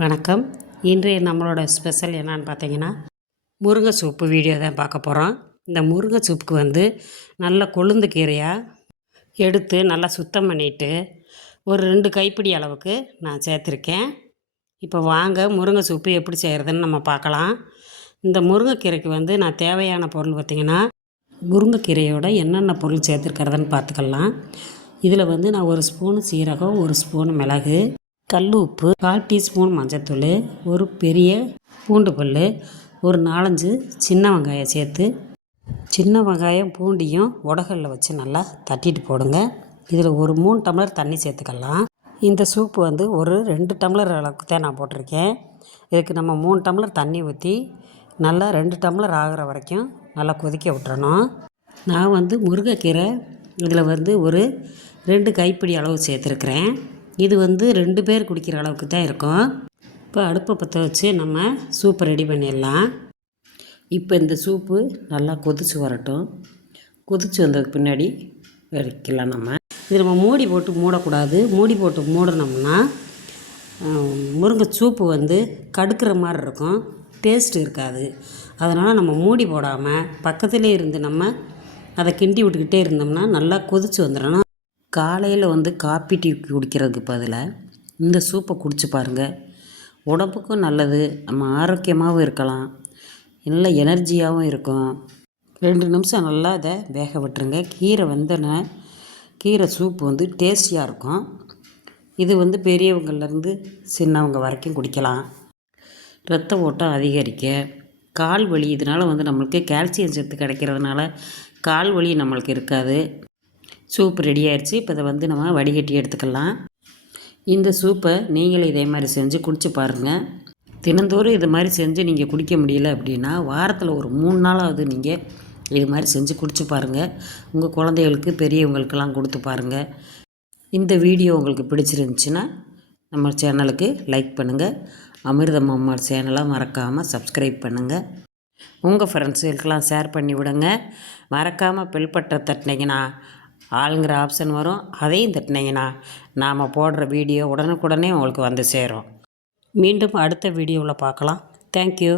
வணக்கம். இன்றைய நம்மளோட ஸ்பெஷல் என்னன்னு பார்த்தீங்கன்னா, முருங்கை சூப்பு வீடியோ தான் பார்க்க போகிறோம். இந்த முருங்கை சூப்புக்கு நல்ல கொழுந்து கீரையாக எடுத்து நல்லா சுத்தம் பண்ணிவிட்டு ஒரு 2 கைப்பிடி அளவுக்கு நான் சேர்த்துருக்கேன். இப்போ வாங்க முருங்கை சூப்பு எப்படி செய்கிறதுன்னு நம்ம பார்க்கலாம். இந்த முருங்கைக்கீரைக்கு நான் தேவையான பொருள் பார்த்திங்கன்னா, முருங்கைக்கீரையோட என்னென்ன பொருள் சேர்த்துருக்கிறதுன்னு பார்த்துக்கலாம். இதில் நான் 1 ஸ்பூனு சீரகம், 1 ஸ்பூன் மிளகு, கல் உப்பு, 1/4 டீஸ்பூன் மஞ்சத்தூள், ஒரு பெரிய பூண்டு பல், ஒரு 4-5 சின்ன வெங்காயம் சேர்த்து சின்ன வெங்காயம் பூண்டையும் உடகல்ல வச்சு நல்லா தட்டிட்டு போடுங்க. இதில் ஒரு 3 டம்ளர் தண்ணி சேர்த்துக்கலாம். இந்த சூப்பு ஒரு 2 டம்ளர் அளவுக்கு தான் நான் போட்டிருக்கேன். இதுக்கு நம்ம 3 டம்ளர் தண்ணி ஊற்றி நல்லா 2 டம்ளர் ஆகிற வரைக்கும் நல்லா கொதிக்க விட்டுறணும். நான் முருங்கைக்கீரை இதில் ஒரு 2 கைப்பிடி அளவு சேர்த்துருக்குறேன். இது 2 பேர் குடிக்கிற அளவுக்கு தான் இருக்கும். இப்போ அடுப்பை பற்ற வச்சு நம்ம சூப்பை ரெடி பண்ணிடலாம். இப்போ இந்த சூப்பு நல்லா கொதித்து வரட்டும். கொதித்து வந்ததுக்கு பின்னாடி வைக்கலாம். இது நம்ம மூடி போட்டு மூடக்கூடாது. மூடி போட்டு மூடினோம்னா முருங்கை சூப்பு கடுக்கிற மாதிரி இருக்கும், டேஸ்ட் இருக்காது. அதனால் நம்ம மூடி போடாமல் பக்கத்துலேயே இருந்து நம்ம அதை கிண்டி விட்டுக்கிட்டே இருந்தோம்னா நல்லா கொதித்து வந்துடணும். காலையில் காப்பி டீ குடிக்கிறதுக்கு பதிலாக இந்த சூப்பை குடிச்சு பாருங்கள். உடம்புக்கும் நல்லது, நம்ம ஆரோக்கியமாகவும் இருக்கலாம், நல்ல எனர்ஜியாகவும் இருக்கும். 2 நிமிஷம் நல்லா அதை வேக விட்டுருங்க. கீரை வெந்தோடனே கீரை சூப்பு டேஸ்டியாக இருக்கும். இது பெரியவங்கள்லேருந்து சின்னவங்க வரைக்கும் குடிக்கலாம். இரத்த ஓட்டம் அதிகரிக்க, கால் வலி, இதனால் நம்மளுக்கு கால்சியம் சத்து கிடைக்கிறதுனால கால் வலி நம்மளுக்கு இருக்காது. சூப்பு ரெடி ஆயிடுச்சு. இப்போ இதை நம்ம வடிகட்டி எடுத்துக்கலாம். இந்த சூப்பை நீங்களும் இதே மாதிரி செஞ்சு குடிச்சு பாருங்கள். தினந்தோறும் இது மாதிரி செஞ்சு நீங்கள் குடிக்க முடியல அப்படின்னா வாரத்தில் ஒரு 3 நாளாவது நீங்கள் இது மாதிரி செஞ்சு குடிச்சு பாருங்கள். உங்கள் குழந்தைகளுக்கு பெரியவங்களுக்கெல்லாம் கொடுத்து பாருங்கள். இந்த வீடியோ உங்களுக்கு பிடிச்சிருந்துச்சுன்னா நம்ம சேனலுக்கு லைக் பண்ணுங்கள். அமிர்தம் அம்மா சேனலை மறக்காமல் சப்ஸ்கிரைப் பண்ணுங்கள். உங்கள் ஃப்ரெண்ட்ஸுகளுக்கெல்லாம் ஷேர் பண்ணி விடுங்க. மறக்காமல் பெல் பட்டன் தட்டினீங்கன்னா ஆளுங்கிற ஆப்ஷன் வரும். அதையும் தட்டினீங்கன்னா நாம் போடுற வீடியோ உடனுக்குடனே உங்களுக்கு சேரும். மீண்டும் அடுத்த வீடியோவில் பார்க்கலாம். தேங்க்யூ.